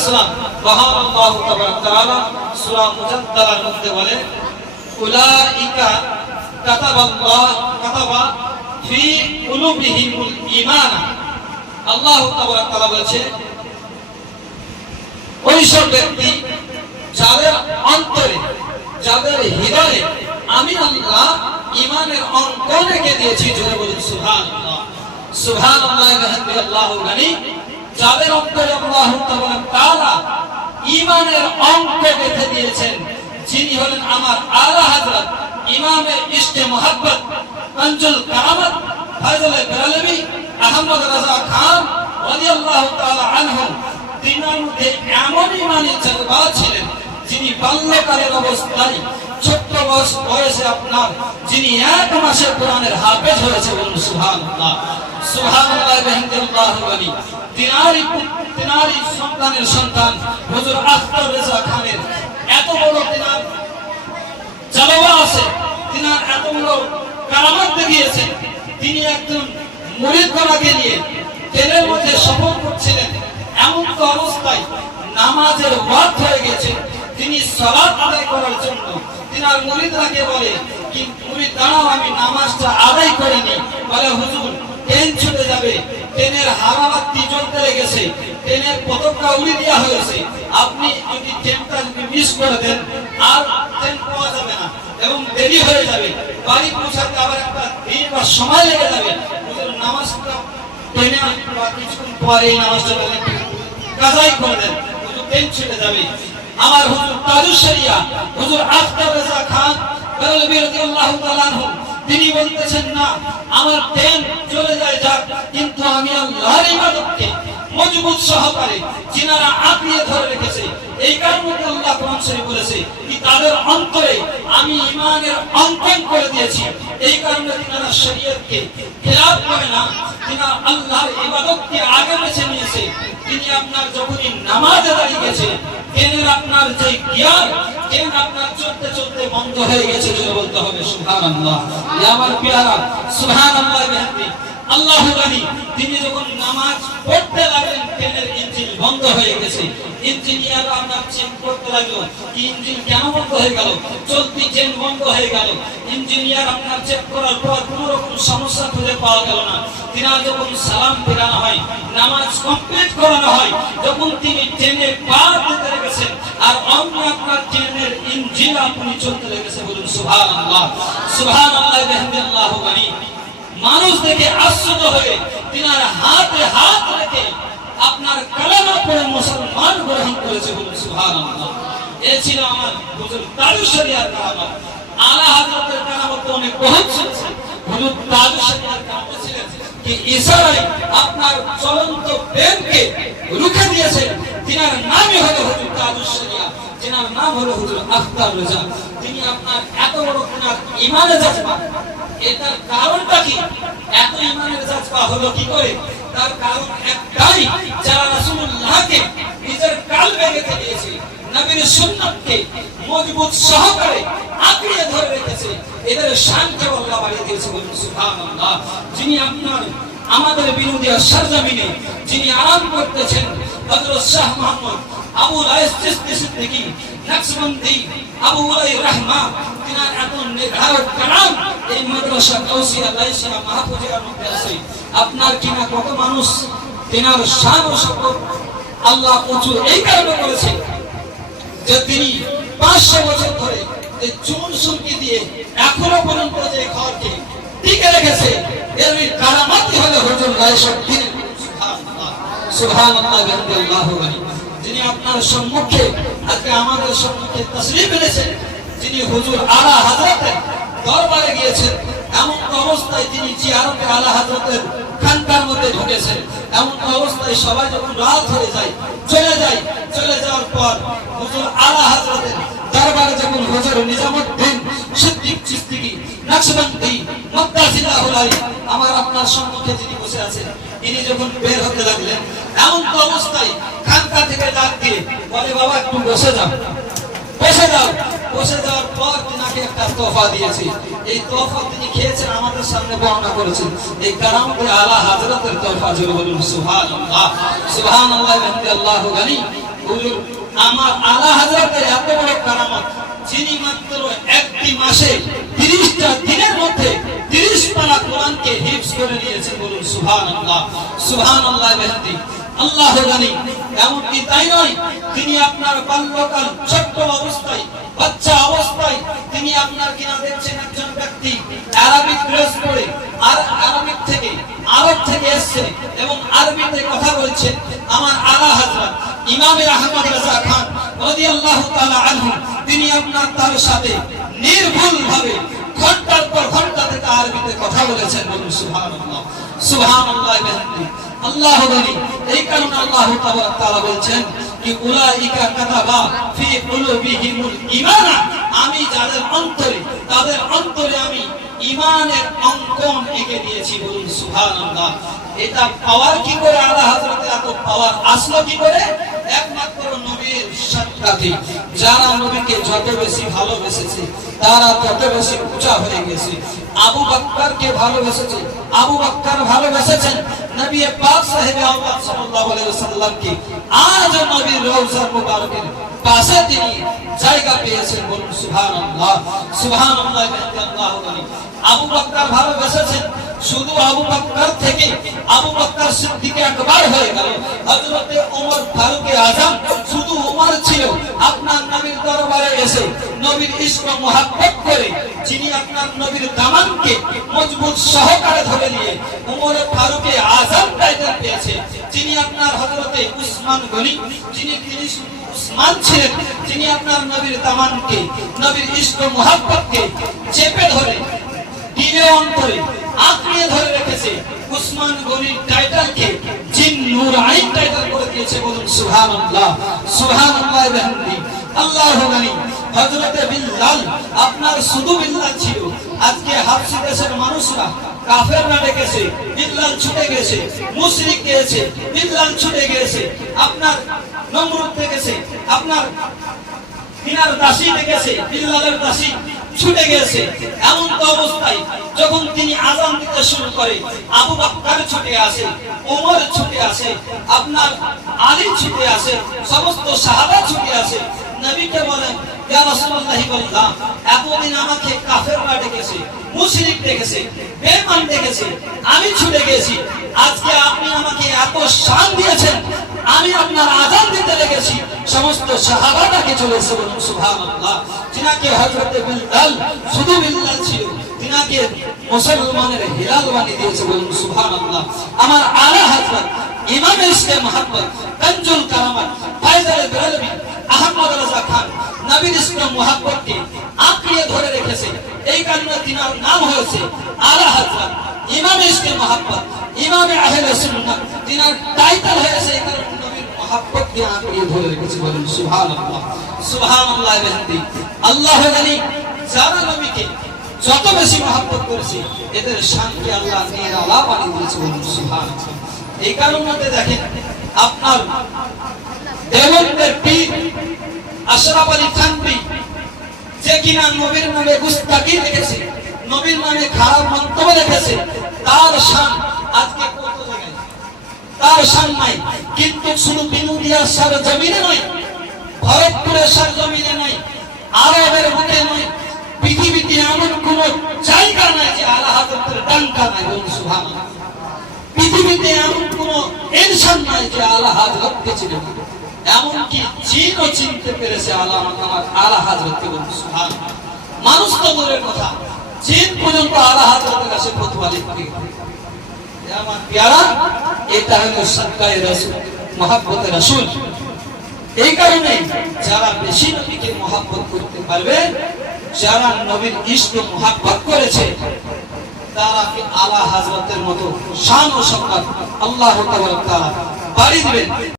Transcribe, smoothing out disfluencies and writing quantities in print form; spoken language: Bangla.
ইসলাম মহান আল্লাহ তাআলা সূরা মুজাদ্দালার মধ্যে বলে উলাইকা কাতাবা ফি কুলুবিহিমুল ঈমান। আল্লাহ তাআলা বলেছে ওই সব ব্যক্তি যাদের অন্তরে, যাদের হৃদয়ে আমি আল্লাহ ঈমানের অঙ্ক রেখে দিয়েছি। জোরে বলুন সুবহানাল্লাহ। সুবহানাল্লাহ আল্লাহু গানি। যাদের অন্তরে আল্লাহ তাআলা ঈমানের অঙ্ক রেখে দিয়েছেন, যিনি হলেন আমার আলা হযরত ইমামে ইশকে মুহাব্বত কানজুল কারামত ফয়জুল বেরেলভী আহমদ রাজা খান রাদিয়াল্লাহু তাআলা আনহু। তিনার মধ্যে এমন ঈমানের জজবা ছিলেন, যিনি বাল্যকালের অবস্থায় ছোট্ট বয়সে আপনার যিনি 1 মাসে কোরআনের হাফেজ হয়েছে। বলুন সুবহানাল্লাহ। সুবহানাল্লাহ বিহামদিল্লাহি ওয়া লি। তিনারই সন্তানের সন্তান হুজুর আখতার রেজা খানের এত বড় তিনার জালওয়া আছে, তিনার এত বড় কারামত দেখিয়েছেন। তিনি একজন মুরিদগণকে নিয়ে ট্রেনের মধ্যে সফর করছিলেন। এমন তো অবস্থায় নামাজের ওয়াক্ত হয়ে গেছে। তিনি সালাত আদায় করার জন্য তিনার মুরিদরাকে বলে, কি মুরিদ দাঁড়াও, আমি নামাজটা আদায় করিনি। বলে হুজুর ট্রেন ছুটে যাবে, ট্রেনের হারাবাতি জ্বলতে লেগেছে, ট্রেনের পতাকা উড়িয়ে দেওয়া হয়েছে, আপনি যদি ট্রেনটা মিস করে দেন আর ট্রেন পাওয়া যাবে না এবং দেরি হয়ে যাবে, বাড়ি পৌঁছাতে আবার একটা দিন বা সময় লেগে যাবে। হুজুর নামাজটা ট্রেনে কিছুক্ষণ পরে এই নামাজটা কাজাই করে দেন, হুজুর ট্রেন ছুটে যাবে। আমার হুজুর তাজুস শরিয়া হুজুর আখতার রেজা খান বেরেলভী রাদিয়াল্লাহু তাআলা আনহু তিনি বলতেছেন, না আমার ট্রেন চলে যায় যাক, কিন্তু আমি আল্লাহর ইবাদতকে মজবুত সহকারে যিনারা আঁকড়িয়ে ধরে রেখেছে, এই কারণে আল্লাহ কোরআন শরীফ বলেছে কি তাদের অন্তরে আমি ঈমানের অঙ্কন করে দিয়েছি। এই কারণে তিনারা শরীয়তকে খেলাফ করে না, তিনারা আল্লাহর ইবাদতকে আগে বেছে নিয়েছে। তিনি আপনার যখনই নামাজে দাঁড়িয়ে গেছে, ট্রেনের আপনার যে গিয়ার, ট্রেন আপনার চলতে চলতে বন্ধ হয়ে গেছে। যেটা বলতে হবে সুবহানাল্লাহ। আমার পিয়ারা সুবহানাল্লাহ বিহামদি আল্লাহু গানি। তিনি যখন নামাজ পড়তে লাগলেন, ট্রেনের ইঞ্জিন বন্ধ হয়ে গেছে। ইঞ্জিনিয়ার আপনার চেক করতে লাগলো কি ইঞ্জিন কেন বন্ধ হয়ে গেল, চলতি ট্রেন বন্ধ হয়ে গেল। ইঞ্জিনিয়ার আপনার চেক করার পর কোনো রকম সমস্যা খুঁজে পাওয়া গেল না। তিনার যখন সালাম ফেরানো হয়, নামাজ কমপ্লিট করানো হয়, যখন তিনি ট্রেনে পা দিতে লেগেছেন আর অন্য আপনার ট্রেনের ইঞ্জিন আপনি চলতে লেগেছে। বলুন সুবহানাল্লাহ। সুবহানাল্লাহ বিহামদিল্লাহি ওয়া লি। মানুষ দেখে আশ্চর্য হয়ে তিনার হাতে হাত রেখে আপনার কালেমা পড়ে মুসলমান গ্রহণ করেছে। বলুন সুবহানাল্লাহ। এই ছিল আমার হুজুর তাজুস শরিয়ার কারামত। আলা হযরতের কারামত অনেক বহুত শুনছে। হুজুর তাজুস শরিয়ার কারামত ছিলেন কি ইশারায় আপনার চলন্ত প্রেমকে রুখে দিয়েছেন। তিনার নামই হলো হুজুর তাজুস শরিয়া, তিনার নাম হলো হুজুর আখতার রেজা। তিনি আপনার এত বড় তিনার ঈমানের জজবা। এটার কারণটা কি? এত ঈমানের জজবা হলো কি করে? তার কারণ একটাই, যারা রাসূলুল্লাহকে নিজের কালবে রেখে দিয়েছে, নবীর সুন্নাতকে মজবুত সহকারে আঁকড়িয়ে ধরে রেখেছে, এদের শানকে আল্লাহ বাড়িয়ে দিয়েছে। বলুন সুবহানাল্লাহ। যিনি আপনার আমাদের বিরোধিয়া সরজমিনে যিনি আরাম করতেছেন, হযরত শাহ মুহাম্মদ আবু রাইস চিশতি সিদ্দিকী নকশবন্দি আবু ওলাই রহমা, তিনার এত নির্ধারক কালাম এই মাদ্রাসা কাউসিয়া লাইসিয়া মাহফুজের মধ্যে আছে। আপনার কিনা কত মানুষ তিনার শান ও শকর আল্লাহ উঁচু এই কারণে করেছে যে তিনি 500 বছর ধরে এই চুন সুরকি দিয়ে এখনো পর্যন্ত যে ঘরকে টিকে রেখেছে, এর কারামতই হলো হুজুর গায়সউদ্দিন। সুবহানাল্লাহ। সুবহানাল্লাহ বিহামদিল্লাহি ওয়া লি। যিনি আপনার সম্মুখে আজকে আমাদের সম্মুখে তাশরীফ এনেছেন, যিনি হুজুর আলা হযরতের দরবারে গিয়েছেন, এমন অবস্থায় তিনি জিয়ারতে আলা হযরতের খানকার মধ্যে ঢুকেছেন। এমন অবস্থায় সবাই যখন রাত হয়ে যায়, চলে যাওয়ার পর হুজুর আলা হযরতের দরবারে যখন হুজুর নিজামউদ্দিন সিদ্দিক চিশতি নকশবন্দি মুত্তাসিলাহুল আলী আমার আপনার সম্মুখে যিনি বসে আছেন, ইনি যখন বের হতে লাগলেন, এমন অবস্থায় খানকা থেকে ডাক দিয়ে বলে, বাবা একটু বসে যাও। বসে যাওয়ার পর তিনাকে একটা তোহফা দিয়েছি। এই তোহফা তিনি খেয়েছেন, আমাদের সামনে বর্ণনা করেছেন। এই কারামতে আলা হযরতের তোহফা। জোরে বলুন সুবহানাল্লাহ। সুবহানাল্লাহ বিহামদিহি আল্লাহু গানি। হুজুর আমার আলা হযরতের এত বড় কারামত, যিনি মাত্র একটি মাসে 30টা দিনের মধ্যে 30 পারা কোরআনকে হিফজ করে নিয়েছেন। বলুন সুবহানাল্লাহ, সুবহানাল্লাহ বিহামদি। আল্লাহ জানি। এমনকি তাই নয়, তিনি আপনার বাল্যকাল ছোট্ট অবস্থায়, বাচ্চা অবস্থায় তিনি আপনার কিনা দেখছেন একজন ব্যক্তি আরবিক ড্রেস পরে আর আরব থেকে এসেছে এবং আরবিতে কথা বলছেন। আমার আলা হযরত ইমাম আহমদ রাজা খান রাদিয়াল্লাহু তাআলা আনহু তিনি আপনার তার সাথে নির্ভুলভাবে ঘন্টার পর ঘন্টা থেকে আরবিতে কথা বলেছেন। বলুন সুবহানাল্লাহ, সুবহানাল্লাহ বিহামদি। আল্লাহ জানি। এই কারণে আল্লাহ তাআলা বলছেন কি উলাইকা কাতাবা ফি কুলুবিহিমুল ঈমান, আমি তাদের অন্তরে আমি ঈমানের অঙ্কন এঁকে দিয়েছি। বলুন সুবহানাল্লাহ। এটা পাওয়ার কি করে, আলা হযরতে এত পাওয়ার আসলো কি করে? একমাত্র নবীর সাক্ষাতে। যারা নবীকে যত বেশি ভালোবেসেছে তারা তত বেশি উঁচা হয়ে গেছে। আবু বকরকে ভালোবেসেছে, আবু বকর ভালোবেসেছেন নবী পাক সাহেবে আল্লাহ সাল্লাল্লাহু আলাইহি ওয়াসাল্লামকে। আজ নবীর রওজা মুবারকের পাশে তিনি জায়গা পেয়েছেন। বলুন সুবহানাল্লাহ, সুবহানাল্লাহ। আল্লাহু তাআলা আবু বকর ভালোবেসেছেন। শুধু আবু বকর থেকে আবু বকর সিদ্দিক আকবর হয়ে গেল। হযরতে ওমর ফারুক আযম শুধু ওমর ছিল। আপনার নবীর দরবারে এসে নবীর ইশক ও মুহাব্বত করে যিনি আপনার নবীর দামানকে মজবুত সহকারে ধরে নিয়ে ওমর ফারুক আযম টাইটেল পেয়েছে। যিনি আপনার হযরতে উসমান গনি, যিনি শুধু উসমান ছিলেন, যিনি আপনার নবীর দামানকে, নবীর ইশক ও মুহাব্বতকে চেপে ধরে দিলে অন্তরে আঁকড়িয়ে ধরে রেখেছে। উসমান গনির টাইটেলকে জিন নূর আইন টাইটেল করে দিয়েছে। বলুন সুবহানাল্লাহ, সুবহানাল্লাহ বিহামদি। আল্লাহু জানি। হযরতে বিল্লাল আপনার শুধু বিল্লাল ছিল। আজকে হাবশী দেশের মানুষরা কাফেররা ডেকেছে, বিল্লাল ছুটে গেছে। মুশরিক গেছে, বিল্লাল ছুটে গেছে। আপনার নমরুদ ডেকেছে, আপনার তিনার দাসী ডেকেছে, বিল্লালের দাসী ছুটে গেছে। এমন তো অবস্থায় যখন তিনি আযান দিতে শুরু করে আবু বকর ছুটে আসে, ওমর ছুটে আসে, আপনার আলী ছুটে আসে, সমস্ত সাহাবা ছুটে আসে। নবীকে বলেন ইয়া রাসূলুল্লাহ বললাম এতদিন আমাকে কাফেররা ডেকেছে, মুশরিক ডেকেছে, বেঈমান ডেকেছে, আমি ছুটে গেছি। আজকে আপনি আমাকে এত শান দিয়েছেন, আমি আপনার আযান দিতে লেগেছি। সমস্ত সাহাবাটাকে চলেছে। বলুন সুবহানাল্লাহ। যিনাকে হযরতে বিল্লাল শুধু বিল্লাল ছিল, যিনাকে মুসলমানের হিলাল বানিয়ে দিয়েছে। বলুন সুবহানাল্লাহ। আমার আলা হযরত ইমাম ইশকে মুহাব্বত তানজুল কারামাত ফায়জাল বেরলভী আহমদ রাজা খান নবীর ইশকে মুহাব্বতকে আঁকড়িয়ে ধরে রেখেছে। এই কারণে তিনার নাম হয়েছে আলা হযরত ইমাম ইশকে মুহাব্বত, ইমামে আহলে সুন্নাহ। তিনার টাইটেল হয়েছে এই কারণে নবীর মুহাব্বতকে আঁকড়িয়ে ধরে রেখেছে। বলুন সুবহানাল্লাহ, সুবহানাল্লাহ বিহামদি। আল্লাহ জানি। যারা নবীকে যত বেশি মুহাব্বত করেছে এদের শানকে আল্লাহ নিরালা বানিয়ে দিয়েছে। বলুন সুবহানাল্লাহ। এই কারণে দেখেন আপনার দেওবন্দের পীর আশরাফ আলী থানভী যে কিনা নবীর নামে গুস্তাখি লিখেছে, নবীর নামে খারাপ মন্তব্য লিখেছে, তার শান আজকে কত জায়গায়, তার শান নাই। কিন্তু শুধু বিনুদিয়ার সরজমিনে নয়, ভরতপুরের সরজমিনে নয়, আরবের বুকে নয়, পৃথিবীতে এমন কোন জায়গা নাই যে আলা হযরতের ডাঙ্কা নাই। বলুন সুবহানাল্লাহ। পৃথিবীতে এমন কোন ইনসান নাই যে আলা হযরতকে চিনে না। এমনকি জিনও চিনতে পেরেছে আলা হযরতকে। বলুন সুবহানাল্লাহ। মানুষ তো দূরের কথা, জিন পর্যন্ত আলা হযরতের কাছে ফতোয়া লিখতে আমার প্যারা। এটা হলো সদকায়ে রাসূল, মুহাব্বতে রাসূল। এই কারণে যারা বেশি নবীকে মুহাব্বত করতে পারবে, যারা নবীর ইশক মুহাব্বত করেছে, তারা কি আলা হযরতের মতো শান ও শওকত আল্লাহ তাআলা বাড়ি দিবেন।